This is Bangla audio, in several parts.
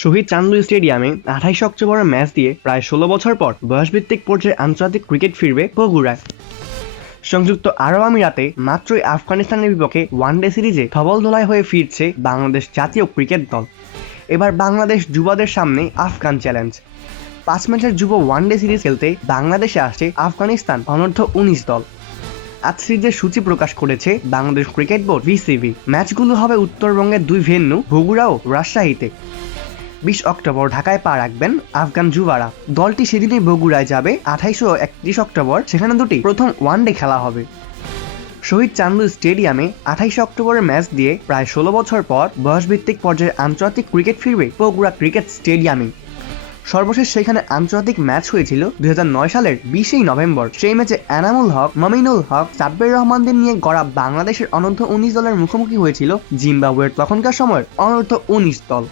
শহীদ চান্দু স্টেডিয়ামে আঠাইশ অক্টোবরের ম্যাচ দিয়ে প্রায় ষোলো বছর পর বয়সভিত্তিক পর্যায়ে আন্তর্জাতিক ক্রিকেট ফিরবে বগুড়ায়। সংযুক্ত আরব আমিরাতে মাত্রই আফগানিস্তানের বিপক্ষে ওয়ানডে সিরিজে ধবল ধোলাই হয়ে ফিরছে বাংলাদেশ জাতীয় ক্রিকেট দল। এবার বাংলাদেশ যুবাদের সামনে আফগান চ্যালেঞ্জ। পাঁচ ম্যাচের যুব ওয়ানডে সিরিজ খেলতে বাংলাদেশে আসছে আফগানিস্তান অনূর্ধ্ব উনিশ দল। আজ সিরিজের সূচি প্রকাশ করেছে বাংলাদেশ ক্রিকেট বোর্ড ভিসিবি। ম্যাচগুলো হবে উত্তরবঙ্গের দুই ভেন্যু, বগুড়া ও রাজশাহীতে। বিশ অক্টোবর ঢাকায় পা রাখবেন আফগান যুবারা। দলটি সেদিনই বগুড়ায় যাবে, আঠাইশ একত্রিশ অক্টোবর। সেখানে দুটি, প্রথম ওয়ানডে খেলা হবে। শহীদ চান্দু স্টেডিয়ামে আঠাইশে অক্টোবরের ম্যাচ দিয়ে প্রায় ষোলো বছর পর বয়সভিত্তিক পর্যায়ে আন্তর্জাতিক ক্রিকেট ফিরবে বগুড়া ক্রিকেট স্টেডিয়ামে। সর্বশেষ সেখানে আন্তর্জাতিক ম্যাচ হয়েছিল দুই হাজার নয় সালের বিশেই নভেম্বর। সেই ম্যাচে এনামুল হক, মামিনুল হক, সাব্বির রহমানদের নিয়ে গড়া বাংলাদেশের অনূর্ধ্ব উনিশ দলের মুখোমুখি হয়েছিল জিম্বাবুয়ের তখনকার সময়ের অনূর্ধ্ব উনিশ দল।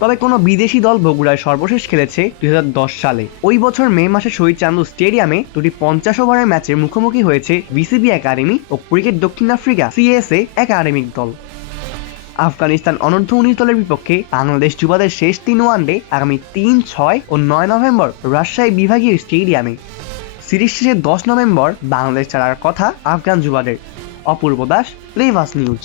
তবে কোনো বিদেশি দল বগুড়ায় সর্বশেষ খেলেছে দুই হাজার দশ সালে। ওই বছর মে মাসে শহীদ চান্দু স্টেডিয়ামে দুটি পঞ্চাশ ওভারের ম্যাচের মুখোমুখি হয়েছে বিসিবি একাডেমি ও ক্রিকেট দক্ষিণ আফ্রিকা, সিএসএ একাডেমিক দল। আফগানিস্তান অনূর্ধ্ব উনিশ দলের বিপক্ষে বাংলাদেশ যুবাদের শেষ তিন ওয়ানডে আগামী তিন, ছয় ও নয় নভেম্বর রাজশাহী বিভাগীয় স্টেডিয়ামে। সিরিজ শেষে দশ নভেম্বর বাংলাদেশ ছাড়ার কথা আফগান যুবাদের। অপূর্ব দাস প্লেভাস নিউজ।